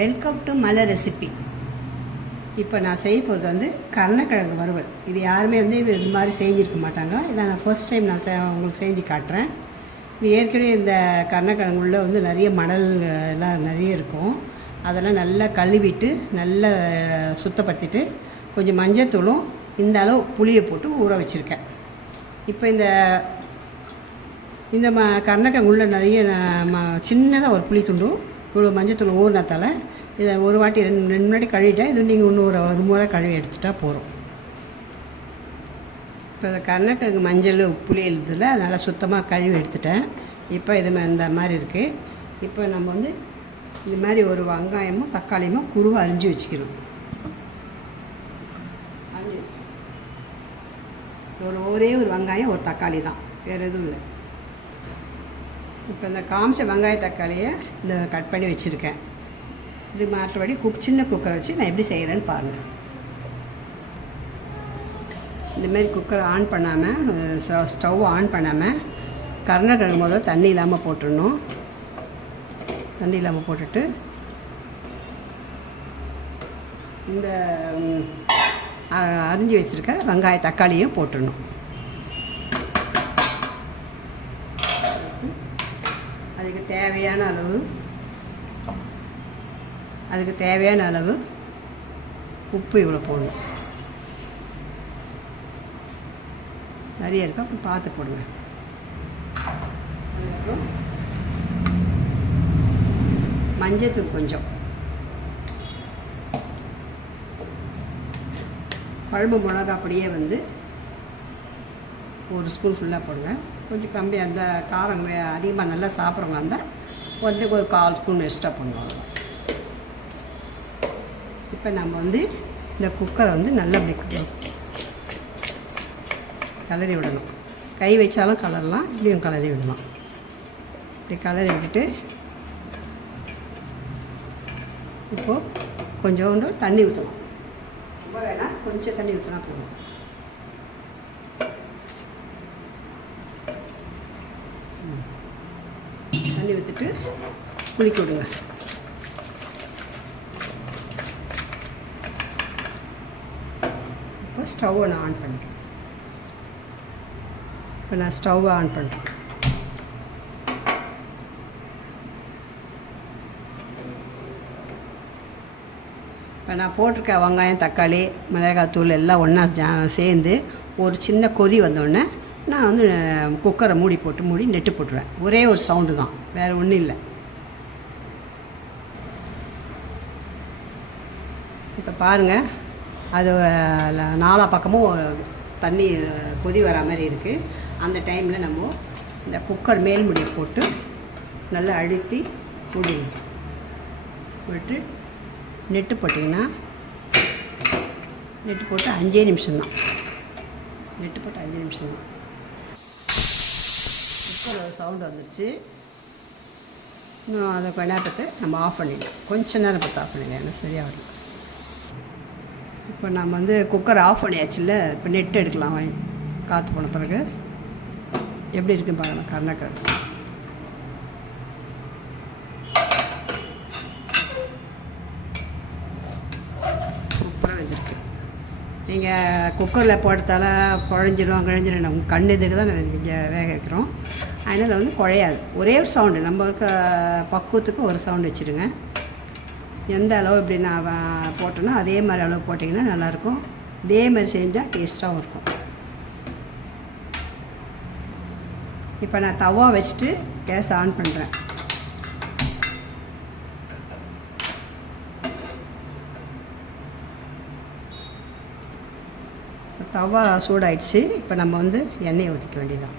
Welcome to மலை recipe. இப்போ நான் செய்ய போகிறது வந்து கருணக்கிழங்கு வறுவல். இது யாருமே வந்து இது மாதிரி செஞ்சுருக்க மாட்டாங்க. இதை நான் ஃபர்ஸ்ட் டைம் நான் உங்களுக்கு செஞ்சு காட்டுறேன். இது ஏற்கனவே இந்த கருணக்கிழங்குள்ள வந்து நிறைய மணல் எல்லாம் நிறைய இருக்கும். அதெல்லாம் நல்லா கழுவிட்டு நல்லா சுத்தப்படுத்திட்டு கொஞ்சம் மஞ்சத்தூளும் இந்த அளவு புளியை போட்டு ஊற வச்சுருக்கேன். இப்போ இந்த கருணக்கிழங்கு உள்ள நிறைய சின்னதாக ஒரு புளி துண்டும் இவ்வளோ மஞ்சத்தூள் ஊறினத்தால் இதை ஒரு வாட்டி ரெண்டு முன்னாடி கழுவிட்டேன். இது நீங்கள் இன்னும் ஒரு முறை கழுவி எடுத்துட்டா போகிறோம். இப்போ இந்த கருணக்கிழங்கு மஞ்சள் புளி எழுதில் அதனால் சுத்தமாக கழுவி எடுத்துட்டேன். இப்போ இது இந்த மாதிரி இருக்குது. இப்போ நம்ம வந்து இது மாதிரி ஒரு வெங்காயமும் தக்காளியும் குருவை அரிஞ்சு வச்சுக்கணும். ஒரே ஒரு வெங்காயம் ஒரு தக்காளி தான், வேறு எதுவும் இல்லை. இப்போ இந்த காமிச்ச வெங்காய தக்காளியை இந்த கட் பண்ணி வச்சுருக்கேன். இது மற்றபடி சின்ன குக்கரை வச்சு நான் எப்படி செய்கிறேன்னு பாருங்கள். இந்தமாரி குக்கரை ஆன் பண்ணாமல் ஸ்டவ் ஆன் பண்ணாமல் கருணக்கிழங்கு முதல்ல தண்ணி இல்லாமல் போட்டுடணும். தண்ணி இல்லாமல் போட்டுட்டு இந்த அரிஞ்சு வச்சுருக்க வெங்காய தக்காளியும் போட்டுடணும். அதுக்கு தேவையான அளவு உப்பு இவ்வளோ போடணும். நிறைய இருக்கும், அப்புறம் பார்த்து போடுங்க. அதுக்கப்புறம் மஞ்சத்தூள் கொஞ்சம், குழம்பு மிளகா அப்படியே வந்து ஒரு ஸ்பூன் ஃபுல்லாக போடுங்க. கொஞ்சம் கம்மி அந்த காரம் அதிகமாக நல்லா சாப்பிட்றவங்க இருந்தால் ஒரு 1/4 ஸ்பூன் எக்ஸ்ட்ரா பண்ணுவாங்க. இப்போ நம்ம வந்து இந்த குக்கரை வந்து நல்லா அப்படி கலரி விடணும். கை வச்சாலும் கலரலாம், இப்படியும் கலரி விடலாம். இப்படி கலரி விட்டுட்டு இப்போது கொஞ்சோண்டு தண்ணி ஊற்றணும். ரொம்ப வேணால் கொஞ்சம் தண்ணி ஊற்றினா போதும். தண்ணி ஊற்றிட்டு குளிக்க விடுங்க. இப்போ ஸ்டவ்வை நான் ஆன் பண்ணிட்டேன். இப்போ நான் ஸ்டவ்வை ஆன் பண்ணுறேன். இப்போ நான் போட்டிருக்க வெங்காயம் தக்காளி மிளகாத்தூள் எல்லாம் ஒன்றா சேர்ந்து ஒரு சின்ன கொதி வந்தோடனே நான் வந்து குக்கரை மூடி நெட்டு போட்டுருவேன். ஒரே ஒரு சவுண்டு தான், வேறு ஒன்றும் இல்லை. இப்போ பாருங்கள், அது நாலா பக்கமும் தண்ணி கொதி வரா மாதிரி இருக்குது. அந்த டைமில் நம்ம இந்த குக்கர் மேல் முடியை போட்டு நல்லா அழுத்தி போட்டு நெட்டு போட்டிங்கன்னா நெட்டு போட்டு 5 நிமிஷம்தான். நெட்டு போட்டு 5 நிமிஷம்தான். குக்கர் சவுண்டு வந்துடுச்சு. இன்னும் அதை கொஞ்ச நேரத்துக்கு நம்ம ஆஃப் பண்ணிடலாம். கொஞ்சம் நேரம் பார்த்து ஆஃப் பண்ணிடலாம், ஏன்னா சரியாக. இப்போ நம்ம வந்து குக்கர் ஆஃப் பண்ணியாச்சுல்ல. இப்போ நெட்டு எடுக்கலாம். காற்று போன பிறகு எப்படி இருக்குன்னு பார்க்கலாம். கருணக்கிழங்கு சூப்பராக வெந்திருக்கு. நீங்கள் குக்கரில் போட்டதால குழஞ்சிரும் நம்ம கண் எதிர்க்கு தான் இங்கே வேக வைக்கிறோம். அதனால் வந்து குழையாது. ஒரே ஒரு சவுண்டு, நம்ம பக்குவத்துக்கு ஒரு சவுண்டு வச்சுருங்க. எந்த அளவு இப்படி நான் போட்டேன்னா அதே மாதிரி அளவு போட்டிங்கன்னா நல்லாயிருக்கும். இதே மாதிரி செஞ்சால் டேஸ்ட்டாகவும் இருக்கும். இப்போ நான் தவா வச்சுட்டு கேஸ் ஆன் பண்ணுறேன். தவா சூடாயிடுச்சு. இப்போ நம்ம வந்து எண்ணெயை ஊற்றிக்க வேண்டியதான்.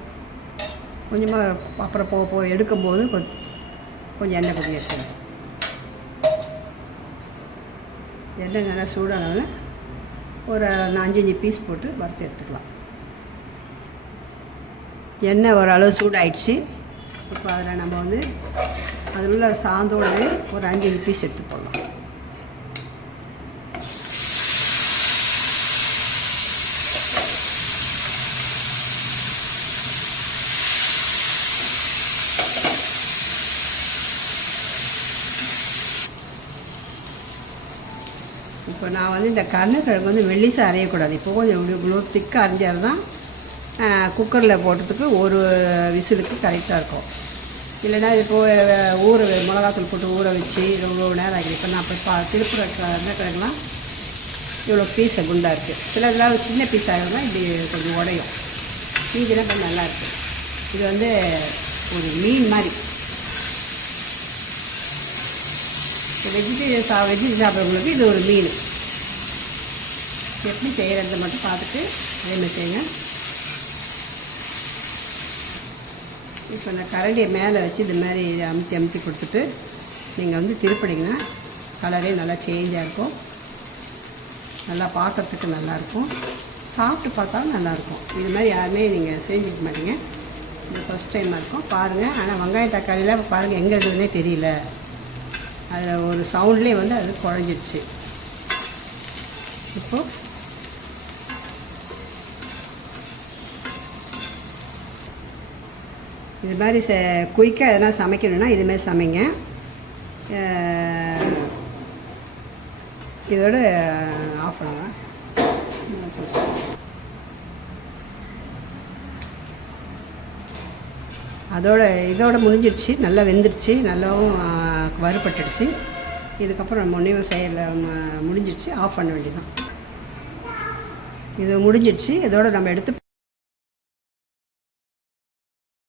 கொஞ்சமாக அப்புறம் எடுக்கும்போது கொஞ்சம் எண்ணெய் கொஞ்சம் எடுத்துக்கணும். எண்ணெய் நல்லா சூடானால ஒரு 4-5 பீஸ் போட்டு வறுத்து எடுத்துக்கலாம். எண்ணெய் ஓரளவு சூடாயிடுச்சு. இப்போ அதில் நம்ம வந்து அதில் உள்ள சாந்தோடு ஒரு 5-5 பீஸ் எடுத்து போடலாம். இப்போ நான் வந்து இந்த கருணக்கிழங்கு வந்து மெல்லிசாக அரையக்கூடாது. இப்போ கொஞ்சம் இவ்வளோ திக்காக அரைஞ்சால் தான் குக்கரில் போட்டதுக்கு ஒரு விசிலுக்கு கரெக்டாக இருக்கும். இல்லைன்னா இப்போது மிளகாத்தூள் போட்டு ஊற வச்சு ரொம்ப நேரம் ஆகிடும். இப்போ நான் இப்போ திருப்புற கருணக்கிழங்குலாம் இவ்வளோ பீஸை குண்டாக இருக்குது. சிலதெல்லாம் சின்ன பீஸ் ஆகிடும்னா இப்படி கொஞ்சம் உடையும். மீதிலாம் கொஞ்சம் நல்லாயிருக்கு. இது வந்து ஒரு மீன் மாதிரி. வெஜிடேரியன் சாப்பிட்றவங்களுக்கு இது ஒரு மீன். எப்படி செய்கிறத மட்டும் பார்த்துட்டு அதேமாதிரி செய்யுங்க. இப்போ இந்த கரண்டியை மேலே வச்சு இது மாதிரி அமுத்தி கொடுத்துட்டு நீங்கள் வந்து திருப்பினீங்கன்னா கலரே நல்லா சேஞ்சாக இருக்கும். நல்லா பார்க்குறதுக்கு நல்லாயிருக்கும். சாப்பிட்டு பார்த்தாலும் நல்லாயிருக்கும். இது மாதிரி யாருமே நீங்கள் செஞ்சுக்க மாட்டீங்க. இது ஃபஸ்ட் டைமாக இருக்கும். பாருங்கள். ஆனால் வெங்காயம் தக்காளிலாம் பாருங்கள் எங்கே இருக்குதுன்னே தெரியல. அதில் ஒரு சவுண்ட்லேயே வந்து அது குழஞ்சிடுச்சு. இப்போது இது மாதிரி குயிக்காக எதனா சமைக்கணுன்னா இதுமாதிரி சமைங்க. இதோட ஆஃப் பண்ணுவேன். இதோட முடிஞ்சிடுச்சு. நல்லா வெந்துடுச்சு. நல்லாவும் வறுபட்டுடுச்சு. இதுக்கப்புறம் நம்ம ஒன்றையும் செய்யலை. முடிஞ்சிடுச்சு. ஆஃப் பண்ண வேண்டியதான். இது முடிஞ்சிடுச்சு. இதோட நம்ம எடுத்து